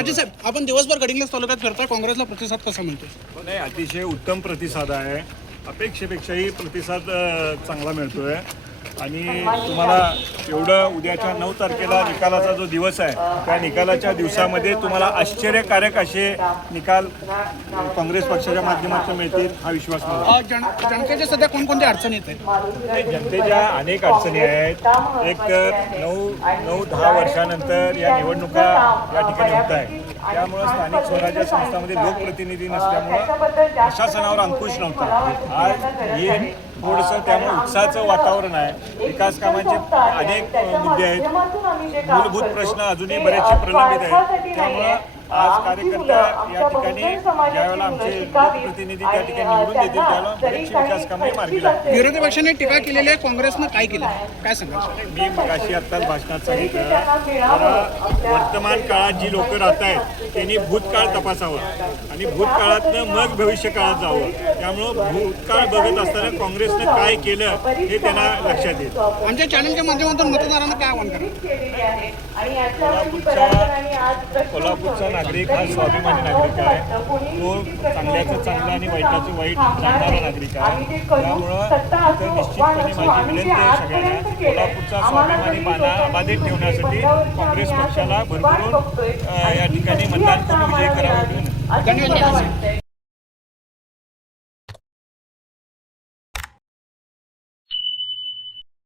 राजे साहेब आपण दिवसभर गडिंग्लज तालुक्यात फिरताय काँग्रेसला प्रतिसाद कसा मिळतो हो, नाही अतिशय उत्तम प्रतिसाद आहे. अपेक्षेपेक्षाही प्रतिसाद अ, चांगला मिळतोय. आणि तुम्हाला एवढं उद्याच्या नऊ तारखेला निकालाचा जो दिवस आहे त्या निकालाच्या दिवसामध्ये तुम्हाला आश्चर्यकारक असे निकाल काँग्रेस पक्षाच्या माध्यमातून मिळतील हा विश्वास मला. जनतेच्या सध्या कोणकोणत्या अडचणी येत आहेत जनतेच्या अनेक अडचणी आहेत. एक तर नऊ नऊ दहा वर्षानंतर या निवडणुका या ठिकाणी होत आहे त्यामुळं स्थानिक स्वराज्य संस्थांमध्ये लोकप्रतिनिधी नसल्यामुळं प्रशासनावर अंकुश नव्हता. आज हे थोडंसं त्यामुळे उत्साहाचं वातावरण आहे. विकास कामांचे अनेक मुद्दे आहेत. मूलभूत प्रश्न अजूनही बरेचसे प्रलंबित आहेत. त्यामुळं आज कार्यकर्ता या ठिकाणी ज्यावेळेला आमचे लोकप्रतिनिधी त्या ठिकाणी निवडून देतील त्यावेळेला बरेचशी विकास कामे मार्गी लागतील विरोधी पक्षाने टीका केलेली आहे काँग्रेसनं काय केलं? काय सांगाल? मी मगाशी आत्ताच भाषणात सांगितलं. वर्तमान काळात जी लोक राहत आहेत त्यांनी भूतकाळ तपासावा. आणि भूतकाळातनं मग भविष्य काळात जावं. त्यामुळं भूतकाळ बघत असताना काँग्रेसनं काय केलं हे त्यांना लक्षात येईल. आमच्या चॅनलच्या माध्यमातून मतदारांना काय आव्हान करा कोल्हापूरचा कोल्हापूरचा नागरिक हा स्वाभिमानी नागरिक आहे. तो चांगल्याचं चांगलं आणि वाईटाचं वाईट जाणणारा नागरिक आहे. त्यामुळं तर निश्चितपणे माझी विनंती आहे सगळ्यांना. कोल्हापूरचा स्वाभिमानी बाणा अबाधित ठेवण्यासाठी काँग्रेस पक्षाला भरभरून अ, या ठिकाणी मतदान करून विजयी करावं.